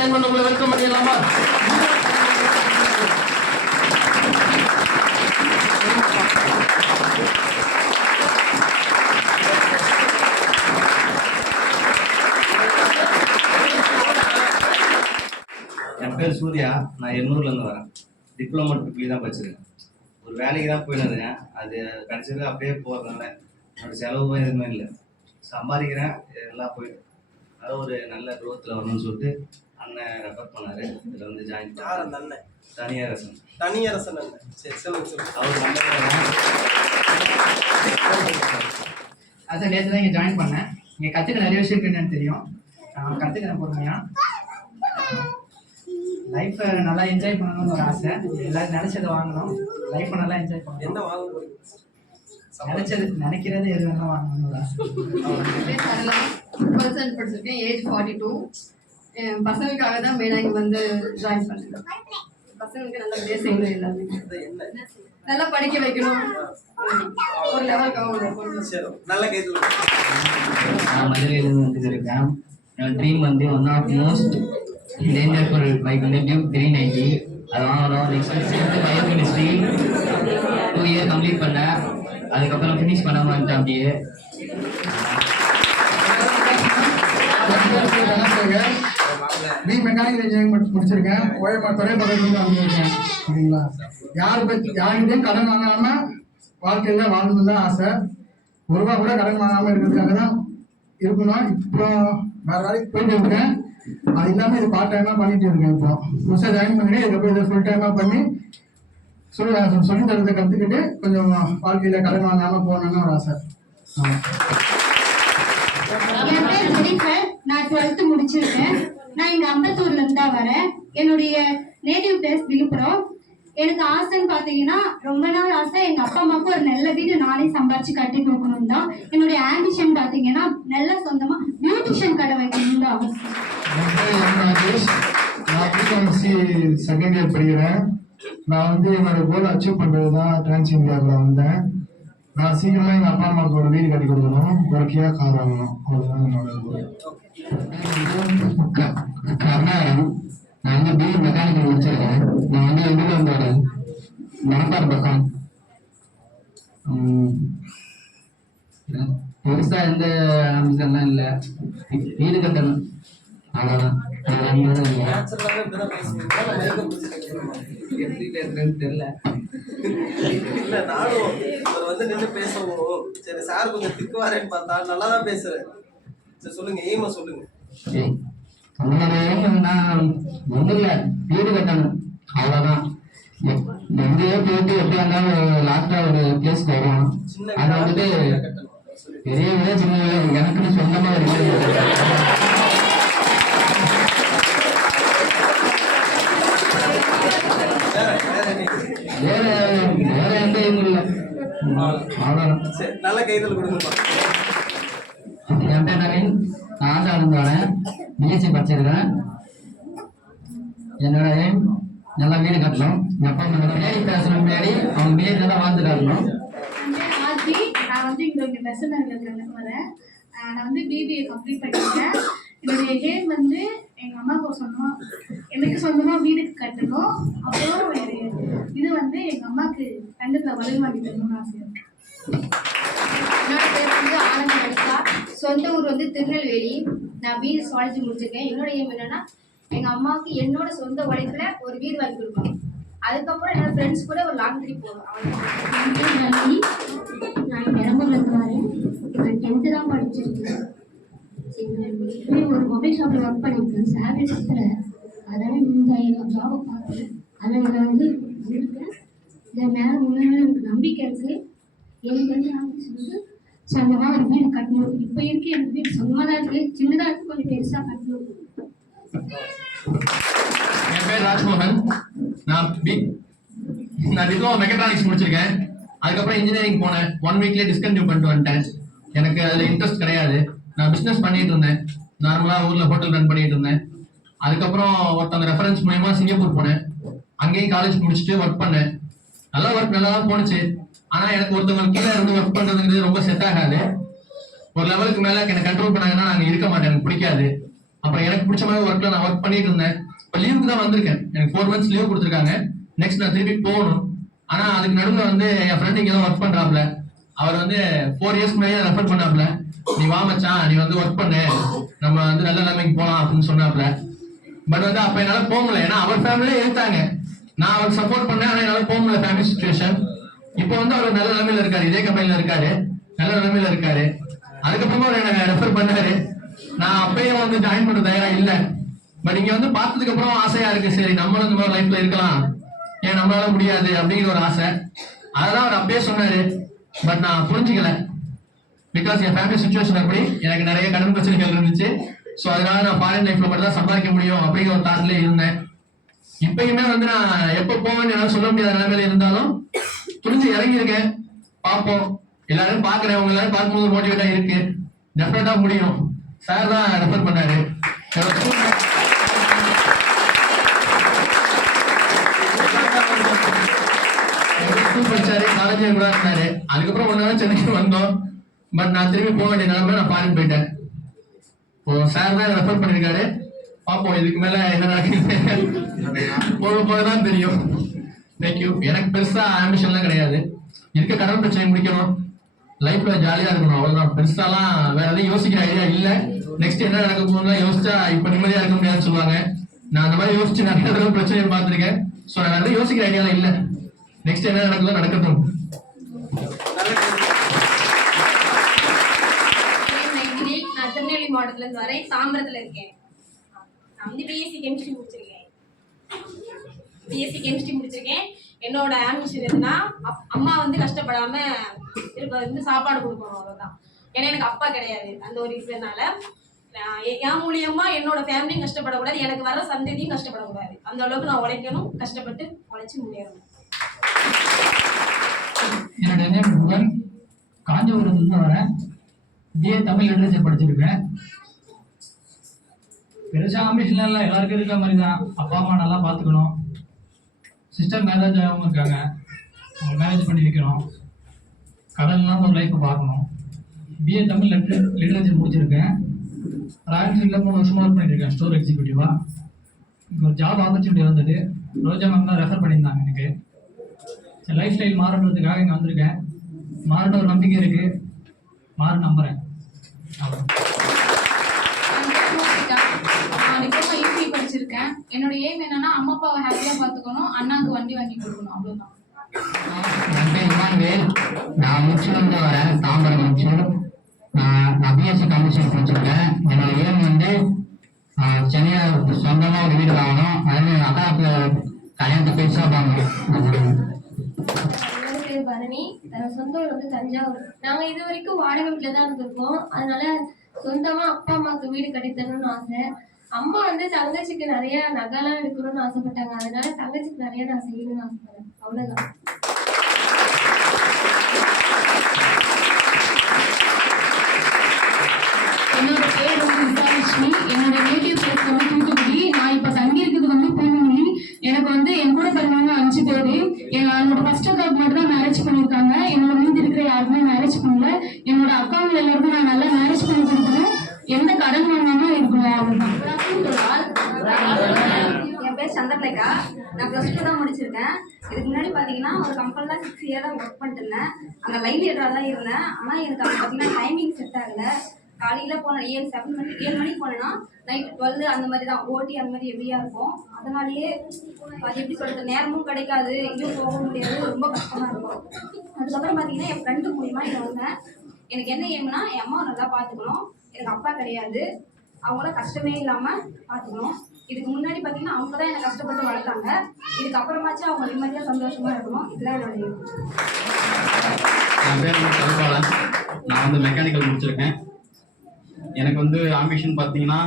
Join பண்ண உங்களை welcome பண்ணிடலாமா? என் பேர் சூர்யா. நான் எண்ணூர்லேருந்து வரேன். டிப்ளமோ ட்ரிப்ளி தான் படிச்சிருக்கேன். ஒரு வேலைக்கு தான் போயிருந்தேன். அது கடைசியில் அப்படியே போகிறதுனால என்னோட செலவு எதுவுமே இல்லை. சம்பாதிக்கிறேன் எல்லாம் போயிட்டு. அதாவது ஒரு நல்ல க்ரோத்தில் வரணும்னு சொல்லிட்டு அண்ணன் ரெஃபர் பண்ணார். இதில் வந்து ஜாயின் பண்ண தனியரசன். தனியரசன் அண்ணன். சரி, சொல்லுங்க. அவர் நல்ல அதான் நேற்று தான் இங்கே ஜாயின் பண்ணேன். இங்கே கற்றுக்க நிறைய விஷயம் இருக்குன்னு தெரியும். நான் கற்றுக்கிறேன் பொறுமையாக. லைஃப்பை நல்லா என்ஜாய் பண்ணணும்னு ஒரு ஆசை. எல்லாரும் நினச்சதை வாங்கணும். லைஃப்பை நல்லா என்ஜாய் பண்ணணும். என்ன வாங்க நினைக்கிறது எது வேணாலும் வாங்கணும்னு ஒரு ஆசை. படிச்சிருக்கேன். ஏஜ் 42. பசங்களுக்காக தான் மெயினாக இங்கே வந்து ஜாயின் பண்ணுறேன். பசங்களுக்கு நல்லா பேசணும், எல்லாமே நல்லா படிக்க வைக்கணும், ஒரு லெவலுக்காக நல்ல கைது. நான் மதுரையிலேருந்து வந்துருக்கேன். என்னோட ட்ரீம் வந்து ஒன் ஆஃப் மோஸ்ட் டேஞ்சர் ஒரு பைக் வந்து டியூக் 390. அது வாங்கணும். நெக்ஸ்ட் பயோகெமிஸ்ட்ரி 2 இயர் கம்ப்ளீட் பண்ணேன். அதுக்கப்புறம் ஃபினிஷ் பண்ணாமல் வந்துட்டேன். அப்படியே பி மெக்கானிக்கல் இன்ஜினியரிங் முடிச்சிருக்கேன். துறைமுகத்தில் வந்துருக்கேன். சரிங்களா? யாருக்கிட்டையும் கடன் வாங்காம வாழ்க்கையில வாழணும் தான் ஆசை. ஒரு ரூபா கூட கடன் வாங்காம இருக்கிறதுக்காக தான் இருக்கணும். இப்போ வேற வேலைக்கு போயிட்டு இருக்கேன். அது இல்லாமல் இது பார்ட் டைமாக பண்ணிட்டு இருக்கேன். இப்போ புதுசாக ஜாயின் பண்ணிட்டு இதுக்கப்புறம் இதை ஃபுல் டைமாக பண்ணி சொல்லி தரதை கற்றுக்கிட்டு கொஞ்சம் வாழ்க்கையில் கடன் வாங்காமல் போகணுன்னு ஒரு ஆசை. என் பேர் ஜெனிஃபர். நான் 12th முடிச்சிருக்கேன். நான் இங்க அம்பத்தூர்ல இருந்தா வரேன். என்னுடைய நேட்டிவ் பிளேஸ் விழுப்புரம். எனக்கு ஆசைன்னு பாத்தீங்கன்னா ரொம்ப நாள் ஆசை எங்க அப்பா அம்மாவுக்கு ஒரு நல்ல வீடு நானே சம்பாரிச்சு கட்டி கொடுக்கணும் தான். என்னுடைய ஆம்பிஷன் பாத்தீங்கன்னா நல்ல சொந்தமா பியூட்டிஷியன் கடை வைக்கணும் தான். நான் பிகாம்சி செகண்ட் இயர் படிக்கிறேன். நான் வந்து என்னோட கோல் அச்சீவ் பண்றது தான் டிரான்ஸ் இந்தியாவில் வந்தேன். நான் சீக்கிரமா எங்க அப்பா அம்மாவுக்கு ஒரு வீடு கட்டி கொடுக்கணும், ஒரு கியா கார் வாங்கணும். அவ்வளவுதான் என்னோட கோல். கர்நாடகம். நான் வந்து பி மெக்கானிக்கல் முடிச்சிருக்கேன். நான் வந்து எதுவும் வந்து ஒரு மணப்பார் பக்கம். பெருசா எந்த அம்சம்லாம் இல்லை. வீடு கட்டணும், அவ்வளோதான். தெரியல. இல்ல நானும் அவர் வந்து நின்று பேசவும் சரி சார் கொஞ்சம் திக்குவாரேன்னு பார்த்தா நல்லா தான் பேசுறேன். சரி சொல்லுங்க, எய்மா சொல்லுங்க. ஒன்றும் இல்லை, வீடு கட்டணும், அவ்வளோதான். எங்கேயோ போயிட்டு எப்படியா இருந்தாலும் லாஸ்டா ஒரு பிளேஸ்க்கு வருவோம். அது வந்துட்டு பெரிய விட சின்ன எனக்குன்னு சொந்தமா ஒரு வேற வேற எந்த இதுவும் இல்லை, அவ்வளோதான். சரி, நல்ல கைதல் கொடுங்க. என் பேர் நவீன். நான் ஆந்திராவிலிருந்து வரேன். பிஎஸ்சி படிச்சிருக்கேன். என்னோட எய்ம் நல்லா வீடு கட்டணும். என் அப்பா அம்மா பின்னாடி பேசணும், முன்னாடி அவங்க பின்னாடி நல்லா வாழ்ந்து காட்டணும். ஆர்த்தி. நான் வந்து இங்கே பெசநகர்ல வரேன். நான் வந்து பிபிஏ கம்ப்ளீட் பண்ணியிருக்கேன். என்னுடைய எய்ம் வந்து எங்க அம்மாவுக்கு சொந்தமா எனக்கு சொந்தமா வீடு கட்டணும். அப்புறம் இது வந்து எங்க அம்மாவுக்கு கண்டத்துல வளைவு வாங்கி தரணும்னு ஆசை இருக்கு. என்னோட பேர் வந்து ஆனந்த் மணிகா. சொந்த ஊர் வந்து திருநெல்வேலி. நான் பிஎஸ்சி சுவாலஜி முடிச்சிருக்கேன். என்னோட எய்ம் என்னன்னா எங்க அம்மாவுக்கு என்னோட சொந்த உழைப்புல ஒரு வீடு வாங்கி கொடுக்கணும். அதுக்கப்புறம் என்னோட ஃப்ரெண்ட்ஸ் கூட ஒரு லாங் ட்ரிப் போகணும். நான் பெரம்பூர்லேருந்து வரேன். நான் 10th தான் படிச்சிருக்கேன். ஒரு மொபைல் ஷாப்பில் ஒர்க் பண்ணியிருக்கேன். சேலரி கொடுத்துற அதனால இந்த ஜாபை பார்த்தேன். அதில் இதில் வந்து இருக்கேன். இதில் மேலே முன்னாடி எனக்கு நம்பிக்கை இருக்குது. எனக்கு வந்து ஆஃபீஸ் வந்து சொந்தமாக ஒரு வீடு கட்டணும். இப்போ இருக்கு எனக்கு வீடு சொந்தமாக தான் இருக்குது. சின்னதாக இருக்குது, கொஞ்சம் பெருசாக கட்டணும். என் பேர் ராஜ்மோகன். நான் டிப்ளமோ மெக்கட்ரானிக்ஸ் முடிச்சிருக்கேன். அதுக்கப்புறம் இன்ஜினியரிங் போனேன். 1 வீக்லேயே டிஸ்கன்டினியூ பண்ணிட்டு வந்துட்டேன். எனக்கு அதில் இன்ட்ரெஸ்ட் கிடையாது. நான் பிஸ்னஸ் பண்ணிட்டு இருந்தேன். நார்மலாக ஊரில் ஹோட்டல் ரன் பண்ணிட்டு இருந்தேன். அதுக்கப்புறம் ஒருத்தவங்க ரெஃபரன்ஸ் மூலமா சிங்கப்பூர் போனேன். அங்கேயும் காலேஜ் முடிச்சுட்டு ஒர்க் பண்ணேன். நல்லா தான் போணுச்சு. ஆனால் எனக்கு ஒருத்தவங்க கீழே இருந்து ஒர்க் பண்ணுறதுங்கிறது ரொம்ப செட் ஆகாது. ஒரு லெவலுக்கு மேலே என்னை கண்ட்ரோல் பண்ணாங்கன்னா நாங்கள் இருக்க மாட்டேன், எனக்கு பிடிக்காது. அப்புறம் எனக்கு பிடிச்ச மாதிரி ஒர்க்ல நான் ஒர்க் பண்ணிட்டு இருந்தேன். இப்போ லீவுக்கு தான் வந்திருக்கேன். எனக்கு 4 months லீவ் கொடுத்துருக்காங்க. நெக்ஸ்ட் நான் திருப்பி போகணும். ஆனா அதுக்கு நடுவில் வந்து என் ஃப்ரெண்ட் இங்கே தான் ஒர்க் பண்றாப்ல. அவர் வந்து 4 years முன்னாடியே ரெஃபர் பண்ணாப்ல, நீ வா மச்சான், நீ வந்து ஒர்க் பண்ணு, நம்ம வந்து நல்ல நிலைமைக்கு போகலாம் அப்படின்னு சொன்னாப்ல. பட் வந்து அப்ப என்னால போக முடியல, ஏன்னா அவர் ஃபேமிலியே இருந்தாங்க. நான் அவருக்கு சப்போர்ட் பண்ணேன், ஆனா என்னால போக முடியல, ஃபேமிலி சுச்சுவேஷன். இப்போ வந்து அவர் நல்ல நிலைமையில இருக்காரு, இதே கம்பெனில இருக்காரு, நல்ல நிலைமையில இருக்காரு. அதுக்கப்புறமா அவர் என்ன ரெஃபர் பண்ணாரு. நான் அப்பயும் வந்து ஜாயின் பண்ண தயாரா இல்லை. பட் இங்க வந்து பார்த்ததுக்கு அப்புறம் ஆசையா இருக்கு, சரி நம்மளும் இந்த மாதிரி லைஃப்ல இருக்கலாம், ஏன் நம்மளால முடியாது அப்படிங்கிற ஒரு ஆசை. அதெல்லாம் அவர் அப்பயே சொன்னாரு. பட் நான் புரிஞ்சுக்கல, பிகாஸ் என் ஃபேமிலி சுச்சுவேஷன் அப்படி, எனக்கு நிறைய கடன் பிரச்சனைகள் இருந்துச்சு. ஸோ அதனால நான் ஃபாரின் லைஃப்ல மட்டும் தான் சம்பாதிக்க முடியும் அப்படிங்கிற ஒரு தாட்லேயே இருந்தேன். இப்பயுமே வந்து நான் எப்போ போவேன்னு என்னால சொல்ல முடியாத நிலைமையில இருந்தாலும் துணிஞ்சு இறங்கியிருக்கேன். பார்ப்போம், எல்லாரும் பார்க்குறேன், உங்க எல்லாரும் பார்க்கும்போது மோட்டிவேட்டா இருக்கு, டெஃபினட்டா முடியும். சார் தான் ரெஃபர் பண்ணாரு. ஸ்கூல் படிச்சாரு, காலேஜ் கூட இருந்தாரு. அதுக்கப்புறம் 1 நாள் சென்னைக்கு வந்தோம். பட் நான் திரும்பி போக வேண்டிய நிலைமை, நான் ஃபாரின் போயிட்டேன். இப்போ சார் தான் ரெஃபர் பண்ணிருக்காரு. பார்ப்போம் இதுக்கு மேல என்ன நடக்குது, போக போகதான் தெரியும். தேங்க்யூ. எனக்கு பெருசா ஆம்பிஷன்லாம் கிடையாது. இருக்க கடன் பிரச்சனை முடிக்கணும், லைஃப்ல ஜாலியா இருக்கணும், அவ்வளவுதான். பெருசாலாம் வேற எதையும் யோசிக்கிற ஐடியா இல்லை. நெக்ஸ்ட் என்ன நடக்க போகுதுலாம் யோசிச்சா இப்ப நிம்மதியா இருக்க முடியாதுன்னு சொல்லுவாங்க. நான் அந்த மாதிரி யோசிச்சு நிறைய தடவை பிரச்சனையை பார்த்துருக்கேன். ஸோ நான் நிறைய யோசிக்கிற ஐடியாலாம் இல்லை. நெக்ஸ்ட் என்ன நடக்குதோ நடக்கட்டும். நான் திருநெல்வேலி மாவட்டத்துல இருந்து வரேன், தாம்பரத்துல இருக்கேன். நான் வந்து பிஎஸ்சி கெமிஸ்ட்ரி முடிச்சிருக்கேன். என்னோட ஆம்பிஷன் எதுனா அம்மா வந்து கஷ்டப்படாம இருக்க வந்து சாப்பாடு கொடுக்கணும், அவ்வளவுதான். ஏன்னா எனக்கு அப்பா கிடையாது. அந்த ஒரு ரீசனால என் மூலியமா என்னோட ஃபேமிலியும் கஷ்டப்படக்கூடாது, எனக்கு வர சந்ததியும் கஷ்டப்படக்கூடாது. அந்த அளவுக்கு நான் உழைக்கணும், கஷ்டப்பட்டு உழைச்சி முன்னேறணும். என்னோட நேம் முகன், காஞ்சிபுரத்துலேருந்து வரேன். பிஏ தமிழ் லிட்ரேச்சர் படிச்சிருக்கேன். பெருசாக ஆம்பிஷன்லாம் இல்லை, எல்லாருக்கும் இருக்கிற மாதிரி தான். அப்பா அம்மா நல்லா பார்த்துக்கணும். சிஸ்டர் மேரேஜ் ஆகவும் இருக்காங்க, அவங்க மேரேஜ் பண்ணி வைக்கணும். கடன்லாம் ஒரு லைஃப்பை பார்க்கணும். பிஏ தமிழ் லிட்ரேச்சர் முடிச்சிருக்கேன். ராயல் ஃபீல்டில் 3 வருஷமாக ஒர்க் பண்ணியிருக்கேன், ஸ்டோர் எக்ஸிக்யூட்டிவாக. இங்கே ஒரு ஜாப் ஆப்பர்ச்சுனிட்டி வந்தது, ரோஜா மேம் தான் ரெஃபர் பண்ணியிருந்தாங்க எனக்கு. சரி, லைஃப் ஸ்டைல் மாறணுன்றதுக்காக இங்கே வந்திருக்கேன். மாறின ஒரு நம்பிக்கை இருக்குது, மாற நம்புகிறேன். நான் டிப்ளமோ யூபி படிச்சிருக்கேன். என்னோட எய்ம் என்னன்னா அம்மா அப்பாவை ஹாப்பியா பாத்துக்கணும், அண்ணாக்கு வண்டி வாங்கி கொடுக்கணும், அவ்வளவுதான். என் பேர் இமானுவேல். நான் முச்சிலிருந்து வரேன், தாம்பரம் முச்சில். நான் பிஎஸ்சி கம்ப்யூட்டர் படிச்சிருக்கேன். என்னோட எய்ம் வந்து சென்னையில் சொந்தமாக ஒரு வீடு வாங்கணும், அதாவது அக்காவுக்கு கல்யாணத்தை பெருசாக வாங்கணும். என்னோட பேர் பரணி, சொந்த ஊர் வந்து தஞ்சாவூர். நாங்க இது வரைக்கும் வாடகை வீட்டுல தான் இருந்திருக்கோம். அதனால சொந்தமா அப்பா அம்மாவுக்கு வீடு கட்டித்தரணும்னு ஆசை. அம்மா வந்து தங்கச்சிக்கு நிறைய நகைலாம் எடுக்கணும்னு ஆசைப்பட்டாங்க, அதனால தங்கச்சிக்கு நிறைய நான் செய்யணும்னு ஆசைப்படுறேன், அவ்வளவுதான். என்னோட பேர் வந்து விசாலட்சுமி. என்னோட நேட்டிவ் பிளேஸ் வந்து தூத்துக்குடி. நான் இப்ப தங்கி இருக்கிறது வந்து பூமிமொழி. எனக்கு வந்து என் கூட பிறந்தவங்க 5 பேரு. என்னோட ஃபர்ஸ்ட் அக்காவுக்கு மட்டும் தான் மேரேஜ் பண்ணியிருக்காங்க. என்னோட மீதி இருக்கிற யாருக்குமே மேரேஜ் பண்ணல. என்னோட அக்காவுங்க எல்லாருக்கும் நான் நல்லா மேரேஜ் பண்ணி கொடுக்கணும், எந்த கடன் வாங்காம இருக்கணும், அவ்வளவுதான். என் பேர் சந்திரலேகா. நான் +2 தான் முடிச்சிருக்கேன். இதுக்கு முன்னாடி பார்த்தீங்கன்னா ஒரு கம்பெனியில் 6 இயர் தான் ஒர்க் பண்ணிட்டு இருந்தேன். அங்கே லைன் லீடராக தான் இருந்தேன். ஆனால் எனக்கு அங்கே பார்த்தீங்கன்னா டைமிங் செட் ஆகலை. காலையில் போனேன் 7 மணிக்கு போனேன்னா நைட்டு 12 அந்த மாதிரி தான், ஓட்டி அந்த மாதிரி ஹெவியாக இருக்கும். அதனாலேயே அது எப்படி சொல்கிறது, நேரமும் கிடைக்காது, எங்கேயும் போக முடியாது, ரொம்ப கஷ்டமாக இருக்கும். அதுக்கப்புறம் பார்த்தீங்கன்னா என் ஃப்ரெண்டு மூலிமா இங்கே வந்தேன். எனக்கு என்ன ஏம்னா என் அம்மாவை நல்லா பார்த்துக்கணும், எனக்கு அப்பா கிடையாது, அவங்கள கஷ்டமே இல்லாமல் பார்த்துக்கணும். இதுக்கு முன்னாடி பார்த்தீங்கன்னா அவங்க தான் என்னை கஷ்டப்பட்டு வளர்த்தாங்க. இதுக்கப்புறமாச்சும் அவங்க நிம்மதியாக சந்தோஷமாக இருக்கணும், இதுதான் என்னுடைய. என் பேர் வந்து கருப்பாளன். நான் வந்து மெக்கானிக்கல் முடிச்சிருக்கேன். எனக்கு வந்து ஆம்பிஷன் பார்த்தீங்கன்னா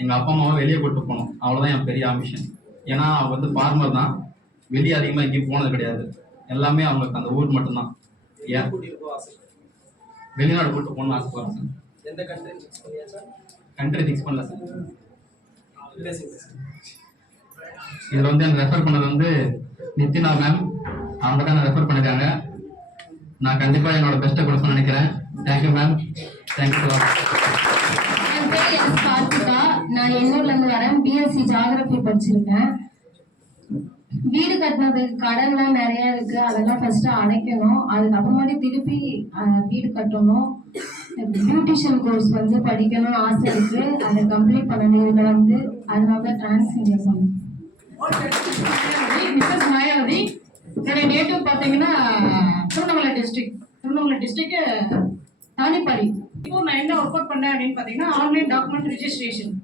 எங்கள் அப்பா அம்மாவை வெளியே கூட்டு போகணும், அவ்வளோதான் என் பெரிய ஆம்பிஷன். ஏன்னா அவங்க வந்து ஃபார்மர் தான், வெளியே அதிகமாக எங்கேயும் போனது கிடையாது, எல்லாமே அவங்களுக்கு அந்த ஊர் மட்டும்தான். ஏன் வெளிநாடு கூட்டு போகணும்னு ஆசைப்படுறேன் சார். எந்த கண்ட்ரி ஃபிக்ஸ் பண்ணியா சார்? கண்ட்ரி ஃபிக்ஸ் பண்ணல சார். இதில் வந்து எனக்கு ரெஃபர் பண்ணது வந்து நித்தினா மேம், அவங்க தான் ரெஃபர் பண்ணிருக்காங்க. நான் கண்டிப்பாக என்னோட பெஸ்ட்டை கொடுக்கணும்னு நினைக்கிறேன். Thank you ma'am, thank you. என் பேர் எஸ் கார்த்திகா. நான் எண்ணூர்ல இருந்து வரேன். பிஎஸ்சி ஜியாகிரபி படிச்சிருக்கேன். வீடு கட்டினதுக்கு கடன்லாம் நிறைய இருக்கு. அதெல்லாம் ஃபர்ஸ்ட் அடைக்கணும். அதுக்கப்புறமாட்டி திருப்பி வீடு கட்டணும். பியூட்டிஷியன் கோர்ஸ் வந்து படிக்கணும்னு ஆசை இருக்கு. அதை கம்ப்ளீட் பண்ணணும். இதுல வந்து அதனால டிரான்ஸ்ஜெண்டர் சொன்னேன். மிஸ்ஸஸ் மாயாவதி. என்னுடைய நேட்டிவ் பார்த்தீங்கன்னா திருவண்ணாமலை டிஸ்ட்ரிக்ட் தானிப்பாடி. இப்போ நான் என்ன ஒர்க் அவுட் பண்ணேன் அப்படின்னு பார்த்தீங்கன்னா online document registration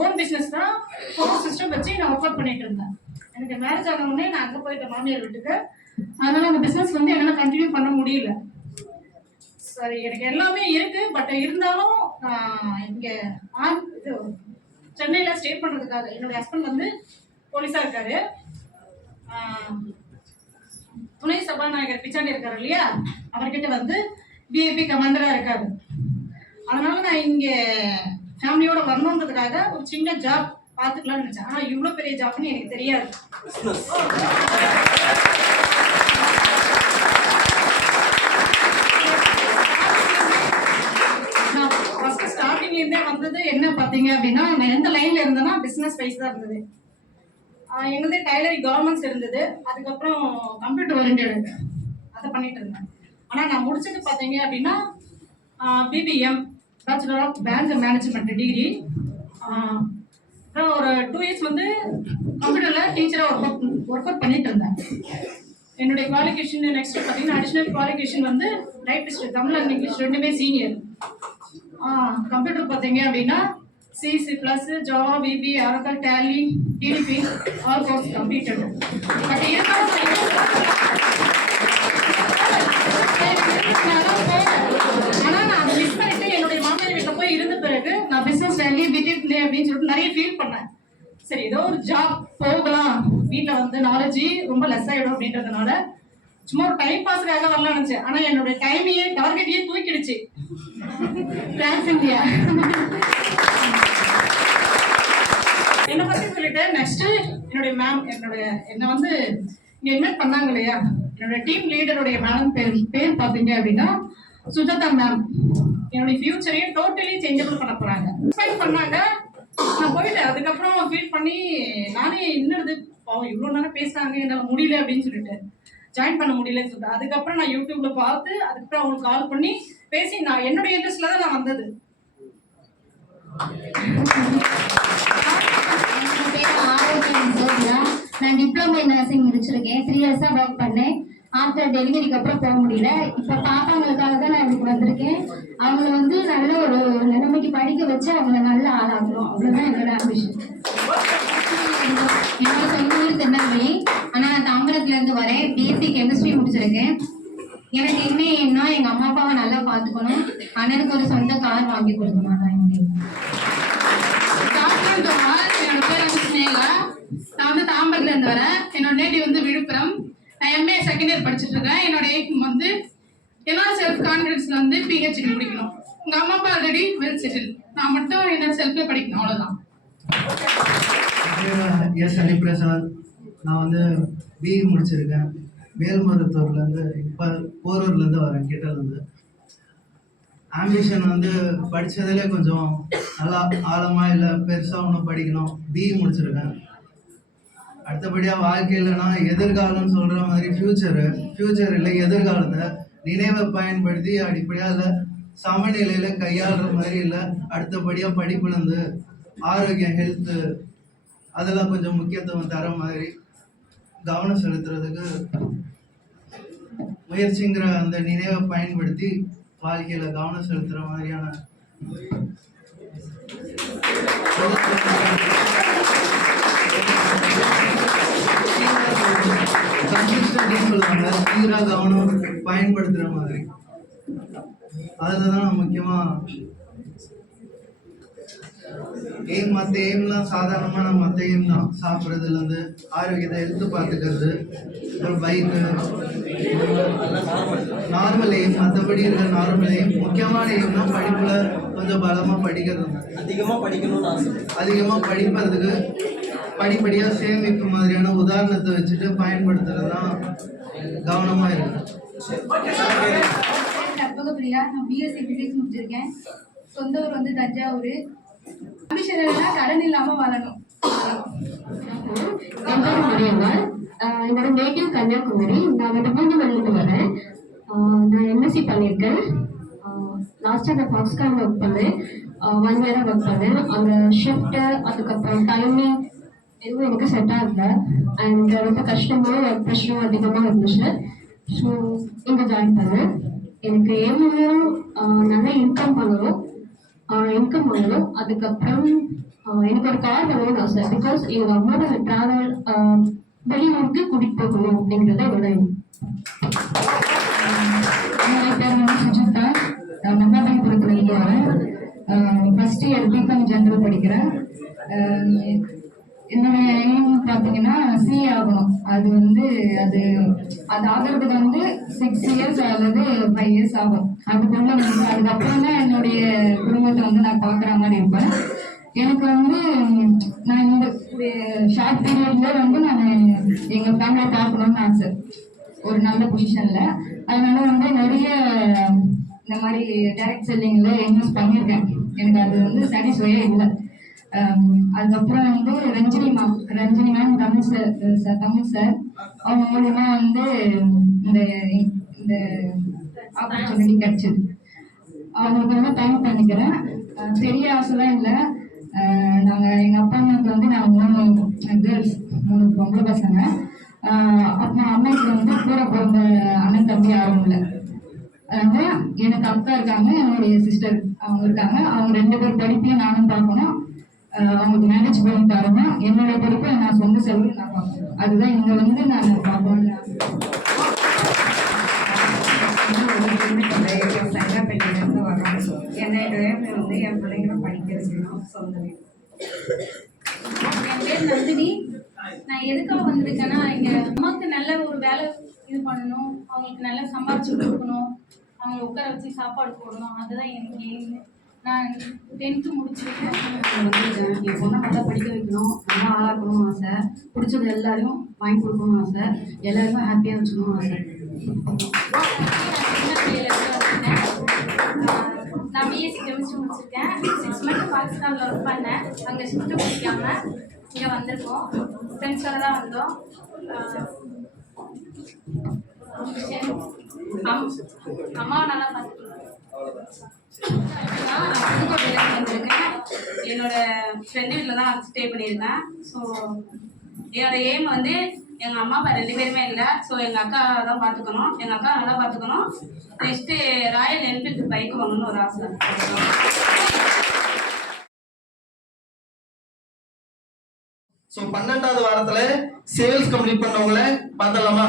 own business தான். ஃபோன் சிஸ்டம் வச்சு நான் ஒர்க் அவுட் பண்ணிட்டு இருந்தேன். எனக்கு மேரேஜ் ஆனவுடனே நான் அங்கே போயிட்டேன் மாமியார் வீட்டுக்கு. அதனால அந்த பிஸ்னஸ் வந்து என்னால் கண்டினியூ பண்ண முடியல. சரி, எனக்கு எல்லாமே இருக்கு. பட் இருந்தாலும் இங்கே இது சென்னையில் ஸ்டே பண்ணுறதுக்காக என்னுடைய ஹஸ்பண்ட் வந்து போலீஸாக இருக்காரு. துணை சபாநாயகர் பிச்சாண்டி இருக்காரு இல்லையா, அவர்கிட்ட வந்து பிஏபி கமாண்டராக இருக்காரு. அதனால நான் இங்கே ஃபேமிலியோட வரணுன்றதுக்காக ஒரு சின்ன ஜாப் பார்த்துக்கலாம்னு நினச்சேன். ஆனால் இவ்வளோ பெரிய ஜாப்னு எனக்கு தெரியாது. நான் ஃபர்ஸ்ட் ஸ்டார்டிங்லேருந்தே வந்தது என்ன பார்த்தீங்க அப்படின்னா, நான் எந்த லைனில் இருந்தேன்னா பிஸ்னஸ் வைஸ் தான் இருந்தது. என்னது டைலரிங் கார்மெண்ட்ஸ் இருந்தது. அதுக்கப்புறம் கம்ப்யூட்டர் ஓரியன்டட் அதை பண்ணிட்டு இருந்தேன். ஆனால் நான் முடிச்சது பார்த்தீங்க அப்படின்னா BBM bachelor of bank management degree. அப்புறம் ஒரு 2 இயர்ஸ் வந்து கம்ப்யூட்டரில் டீச்சராக ஒர்க் அவுட் பண்ணிட்டு இருந்தேன். என்னுடைய குவாலிஃபிகேஷன் நெக்ஸ்ட் பார்த்தீங்கன்னா அடிஷ்னல் குவாலிஃபிகேஷன் வந்து டைப்பிஸ்ட், தமிழ் அண்ட் இங்கிலீஷ் ரெண்டுமே சீனியர். கம்ப்யூட்டர் பார்த்தீங்க அப்படின்னா C++, Java, VB, Oracle, Tally, TDP, all course completed. But ஆனால் நான் அதை மிஸ் பண்ணிட்டு என்னுடைய மாமியார் வீட்டில் போய் இருந்த பிறகு நான் பிஸ்னஸ் டெல்லி பிடிப்லே அப்படின்னு சொல்லிட்டு நிறைய ஃபீல் பண்ணேன். சரி, ஏதோ ஒரு ஜாப் போகலாம், வீட்டில் வந்து நாலேஜ் ரொம்ப லெஸ் ஆகிடும் அப்படின்றதுனால சும்மா ஒரு டைம் பாஸ்க்காக வரலாம்னு நினச்சேன். ஆனால் என்னுடைய டைமையே டார்கெட்டையே தூக்கிடுச்சு. இந்தியா என்னை பற்றி சொல்லிட்டு நெக்ஸ்ட் என்னுடைய மேம் என்னை வந்து இங்கே இன்வைட் பண்ணாங்க இல்லையா, என்னோட டீம் லீடருடைய மேடம் பேர் பார்த்தீங்க அப்படின்னா சுஜாதா மேம். என்னுடைய ஃபியூச்சரையும் டோட்டலி சேஞ்சபிள் பண்ண போகிறாங்க. இன்வைட் பண்ணாங்க, நான் போயிட்டேன். அதுக்கப்புறம் ஃபீல் பண்ணி நானே இன்னொரு இவ்வளோ நேரம் பேசுனாங்க, என்னால் முடியல அப்படின்னு சொல்லிட்டு ஜாயின் பண்ண முடியலன்னு சொல்லிட்டு அதுக்கப்புறம் நான் யூடியூப்ல பார்த்து அதுக்கப்புறம் அவங்களுக்கு கால் பண்ணி பேசி நான் என்னுடைய இன்ட்ரெஸ்ட்ல தான் நான் வந்தது. நான் டிப்ளமோ இன் நர்சிங் முடிச்சிருக்கேன். 3 இயர்ஸா ஒர்க் பண்ணேன். ஆஃப்டர் டெலிவரிக்கு அப்புறம் போக முடியல. இப்போ பாப்பாங்களுக்காக தான் நான் இதுக்கு வந்திருக்கேன். அவங்கள வந்து நல்ல ஒரு நிலைமைக்கு படிக்க வச்சு அவங்கள நல்ல ஆளாகணும், அவ்வளோதான் என்னோட ஆம்பிஷன். என்னோட சொந்த ஊர் திருநெல்வேலி. ஆனால் நான் தாம்பரத்துல இருந்து வரேன். பிஎஸ்சி கெமிஸ்ட்ரி முடிச்சிருக்கேன். எனக்கு என்ன ஏன்னா எங்கள் அம்மா அப்பாவை நல்லா பார்த்துக்கணும், அண்ணனுக்கு ஒரு சொந்த கார் வாங்கி கொடுக்கணும். அதான் என்னோட பேர் வந்து ஸ்னேகா. நான் வந்து தாம்பரத்துல இருந்து வரேன். என்னோட நேட்டிவ் வந்து விழுப்புரம். நான் எம்ஏ செகண்ட் இயர் படிச்சுட்டு இருக்கேன். என்னோட எய்ம் வந்து என்னோட செல்ஃப் கான்ஃபிடன்ஸ்ல வந்து பிஹெச்டி முடிக்கணும். உங்க அம்மா அப்பா ஆல்ரெடி வெல் செட்டில், நான் மட்டும் என்னோட செல்ஃபே படிக்கணும், அவ்வளவுதான். எஸ் ஹரிபிரசாத். நான் வந்து பிஇ முடிச்சிருக்கேன். மேல்மருத்தூர்லேருந்து, இப்போ போரூர்லேருந்து வரேன், கிட்டலேருந்து. ஆம்பிஷன் வந்து படித்ததிலே கொஞ்சம் நல்லா ஆழமாக இல்லை, பெருசாக ஒன்றும் படிக்கணும். பிஇ முடிச்சிருக்கேன். அடுத்தபடியாக வாழ்க்கையில்னா எதிர்காலம்னு சொல்கிற மாதிரி ஃப்யூச்சர் இல்லை, எதிர்காலத்தை நினைவை பயன்படுத்தி அடிப்படையாக இல்லை சமநிலையில் கையாளுற மாதிரி இல்லை. அடுத்தபடியாக படிப்புலேருந்து ஆரோக்கியம், ஹெல்த்து, அதெல்லாம் கொஞ்சம் முக்கியத்துவம் தர மாதிரி கவனம் செலுத்துறதுக்கு முயற்சிங்கிற அந்த நினைவை பயன்படுத்தி வாழ்க்கையில் கவனம் செலுத்துகிற மாதிரியான கன்சிஸ்டன்ட்னு சொல்லுவாங்க, சீராக கவனம் பயன்படுத்துகிற மாதிரி. அதில் தான் முக்கியமாக எய்ம். மற்ற எய்ம்லாம் சாதாரணமான மற்ற எய்ம் தான். சாப்பிட்றதுலேருந்து ஆரோக்கியத்தை ஹெல்த்து பார்த்துக்கிறது, அப்புறம் பைக்கு, நார்மல் எய்ம். மற்றபடி இருக்கிற நார்மல் எய்ம். முக்கியமான எய்ம் தான் படிப்பில் கொஞ்சம் பலமாக படிக்கிறது, அதிகமாக படிக்கணும்னு ஆசை. அதிகமாக படிப்பதுக்கு படிப்படியாக சேமிப்பு மாதிரியான உதாரணத்தை வச்சுட்டு பயன்படுத்துறது தான் கவனமாக இருக்கு. கற்பகப்பிரியா. நான் பிஎஸ்சி பிசிக்ஸ் முடிச்சிருக்கேன். சொந்த ஊர் வந்து தஞ்சாவூர். அம்பிஷன் என்னன்னா கடன் இல்லாம வாழணும். என் பேர் மரியம்மாள். என்னோட நேட்டிவ் கன்னியாகுமரி. நான் வந்து பூந்தமல்லியிலிருந்து வரேன். நான் எம்எஸ்சி பண்ணியிருக்கேன். லாஸ்ட்டாக நான் ஃபாக்ஸ்கான் ஒர்க் பண்ணேன். 1 இயராக ஒர்க் பண்ணேன். அங்கே ஷிஃப்ட்டு, அதுக்கப்புறம் டைமிங் எதுவும் எனக்கு செட் ஆகல. அண்ட் ரொம்ப கஷ்டமாக ஒர்க் ப்ரெஷரும் அதிகமாக இருந்துச்சு. ஸோ இங்கே ஜாயின் பண்ணேன். எனக்கு ஏமும் நல்லா இன்கம் பண்ணணும். அதுக்கப்புறம் எனக்கு ஒரு கார் வாங்கணும்னு ஆசை. பிகாஸ் எங்கள் அம்மாவோட ட்ராவல் வெளியூருக்கு கூட்டிகிட்டு போகணும் அப்படிங்கிறத என்னோட என்னோட பேர் வந்து சுஜிதா. நான் மகாபலிபுரத்துலேருந்து வரேன். ஃபர்ஸ்ட் இயர் பிகாம் ஜென்ரல் படிக்கிறேன். என்னோட எய்ம் பார்த்தீங்கன்னா சிஏ ஆகணும். அது வந்து அது ஆகிறதுக்கு வந்து 6 இயர்ஸ் அல்லது 5 இயர்ஸ் ஆகும். அதுக்குள்ள வந்து அதுக்கப்புறம் தான் என்னுடைய குடும்பத்தை வந்து நான் பார்க்குற மாதிரி இருப்பேன். எனக்கு வந்து நான் இந்த ஷார்ட் பீரியட்ல வந்து நான் எங்கள் ஃபேமிலியை பார்க்கணும்னு ஆசை, ஒரு நல்ல பொசிஷனில். அதனால வந்து நிறைய இந்த மாதிரி டைரக்ட் செல்லிங்கில் இன்வெஸ்ட் பண்ணியிருக்கேன். எனக்கு அது வந்து சாட்டிஸ்ஃபையே இல்லை. அதுக்கப்புறம் வந்து ரஞ்சினி மேம் தமிழ் சார் அவங்க மூலிமா வந்து இந்த ஆப்பர்ச்சுனிட்டி கிடைச்சிது. அவங்களுக்கு வந்து தேங்க் பண்ணிக்கிறேன். பெரிய ஆசைலாம் இல்லை. நாங்கள் எங்கள் அப்பா அம்மாவுக்கு வந்து நாங்கள் 3 கேர்ள்ஸ், 3 பொம்பளை பசங்க. அப்புறம் அம்மாவுக்கு வந்து கூட பிறந்த அண்ணன் தம்பி யாரும் இல்லை. அதனால எனக்கு அக்கா இருக்காங்க, என்னுடைய சிஸ்டர் அவங்க இருக்காங்க. அவங்க 2 பேர் படிப்பையும் நானும் பார்க்கணும். அவங்களுக்கு மேனேஜ் பண்ணி தரணும். என்னுடைய படிப்பை நான் சொந்த செலவு நான் பார்க்கணும். அதுதான் இங்கே வந்து நான் பார்க்கணும்னு சங்கப்பேட்டையிலேருந்து வரோம். என்னுடைய வந்து என் பிள்ளைங்களை படிக்க வச்சுக்கணும் சொந்த வீடு. என் பேர் நந்தினி. நான் எதுக்காக வந்திருக்கேன்னா, இங்கே அம்மாவுக்கு நல்ல ஒரு வேலை இது பண்ணணும், அவங்களுக்கு நல்லா சம்பாதிச்சு கொடுக்கணும், அவங்களை உட்கார வச்சு சாப்பாடு போடணும். அதுதான் எனக்கு எய்ம். நான் 10th முடிச்சிருக்கேன். என் பொண்ணை நல்லா படிக்க வைக்கணும், நல்லா ஆளாக்கணும் ஆசை. பிடிச்சது எல்லாரையும் வாங்கி கொடுக்கணும் ஆசை. எல்லாருமே ஹாப்பியாக வச்சுக்கணும் ஆசை. நான் பிஎஸ்சி கெமிஸ்ட்ரி முடிச்சிருக்கேன். 6 months பாகிஸ்தானில் ஒர்க் பண்ணேன். அங்கே ஷிஃப்ட்டு பிடிக்காம இங்கே வந்திருக்கோம். ஃப்ரெண்ட்ஸோட தான் வந்தோம். அம்மாவை நல்லா பார்த்துக்கணும். வந்திருக்கேன். என்னோட ஃப்ரெண்டு வீட்டில் தான் ஸ்டே பண்ணியிருக்கேன். ஸோ என்னோட எய்ம் வந்து எங்கள் அம்மா அப்பா 2 பேருமே இல்லை. ஸோ எங்கள் அக்கா தான் பார்த்துக்கணும், எங்கள் அக்கா நல்லா பார்த்துக்கணும். நெக்ஸ்ட்டு ராயல் என்ஃபீல்டு பைக் வாங்கணும்னு ஒரு ஆசை. ஸோ 12வது வாரத்துல சேல்ஸ் கம்ப்ளீட் பண்ணவங்கள பார்த்தலாமா?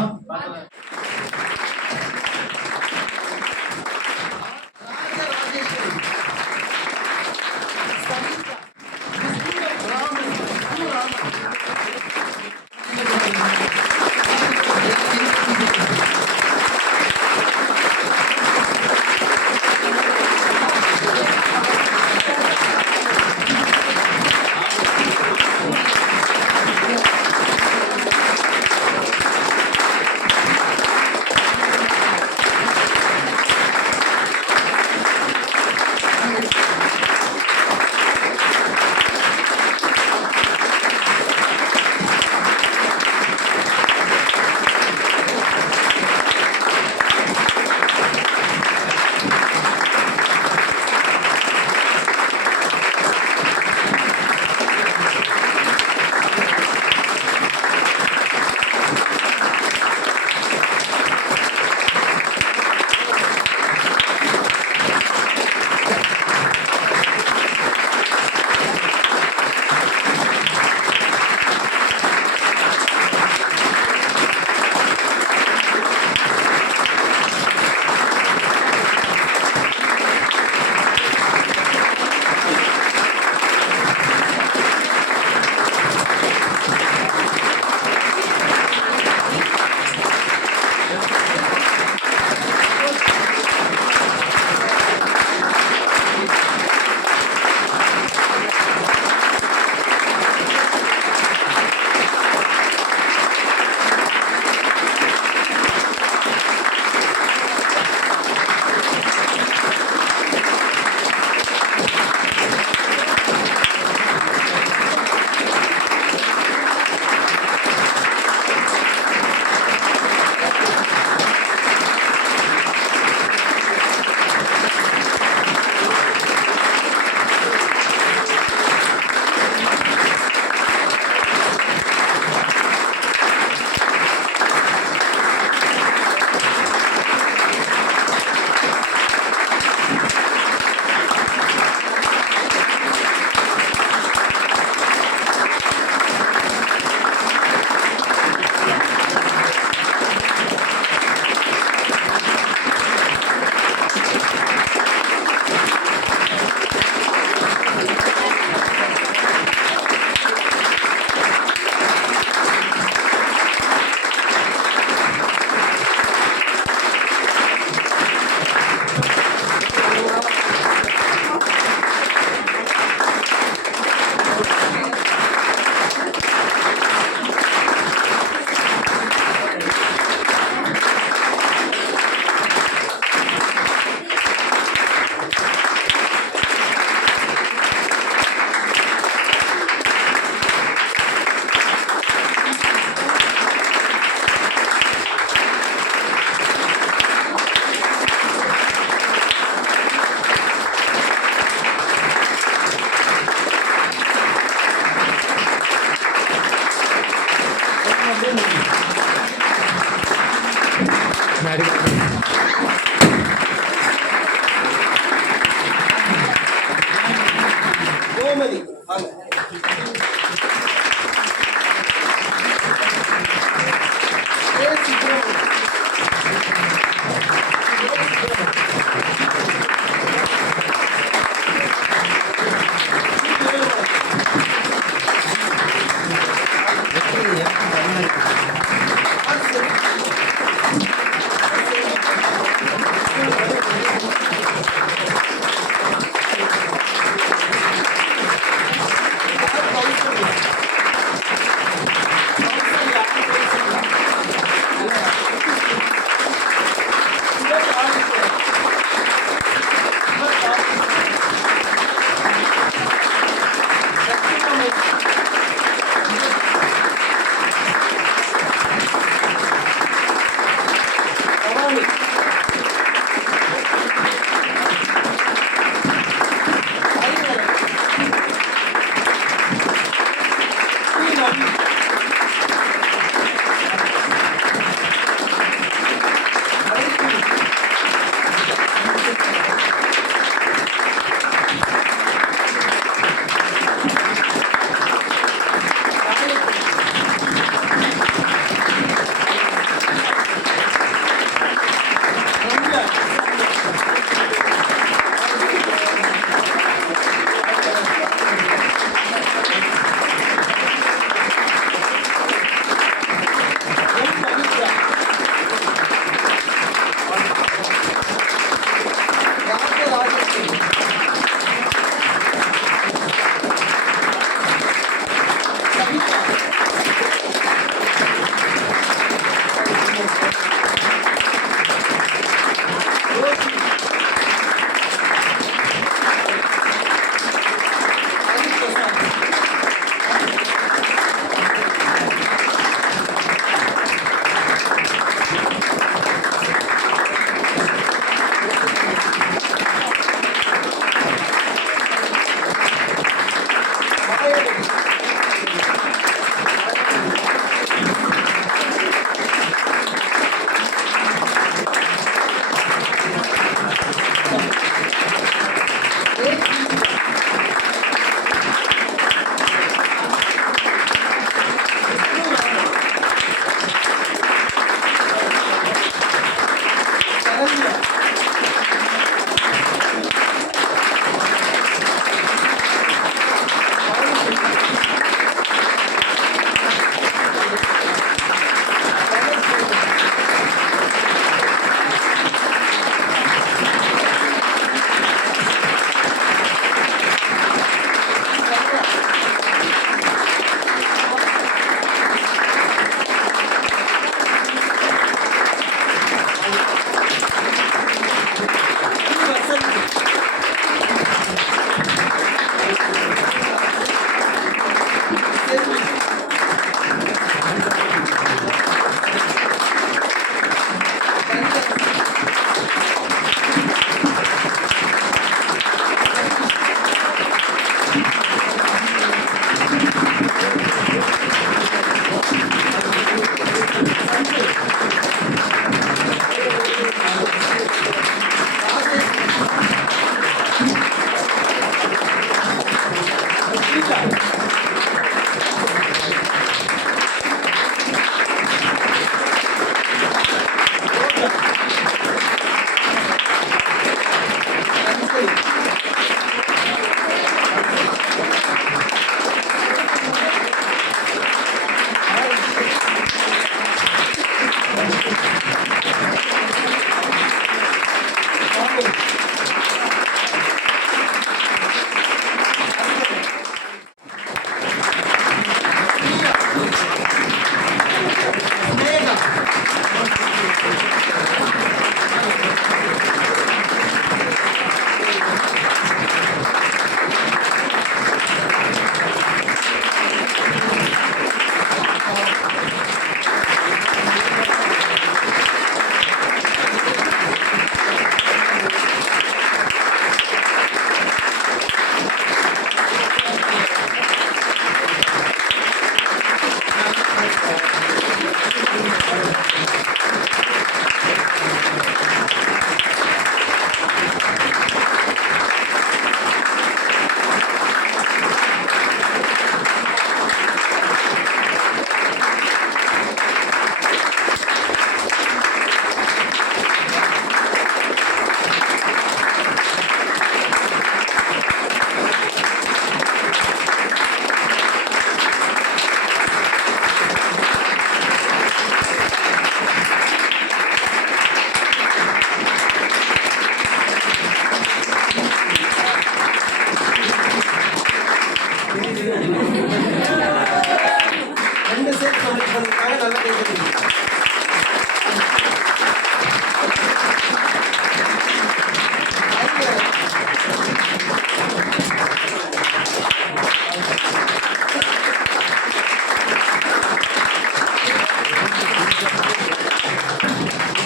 கோமதி வாங்க.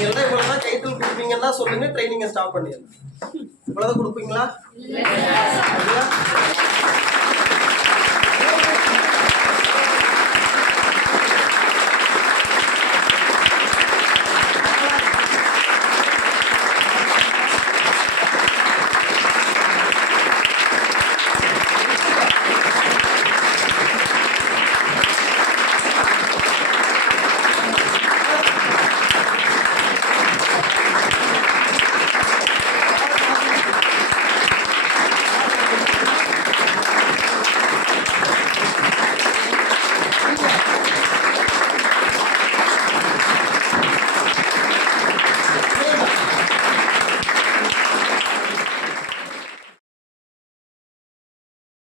எல்லாம் இவ்வளவுதான் கைத்தல் கொடுப்பீங்கன்னா சொல்லுங்க, ட்ரைனிங்கை ஸ்டாப் பண்ணிடலாம். இவ்வளவுதான் கொடுப்பீங்களா?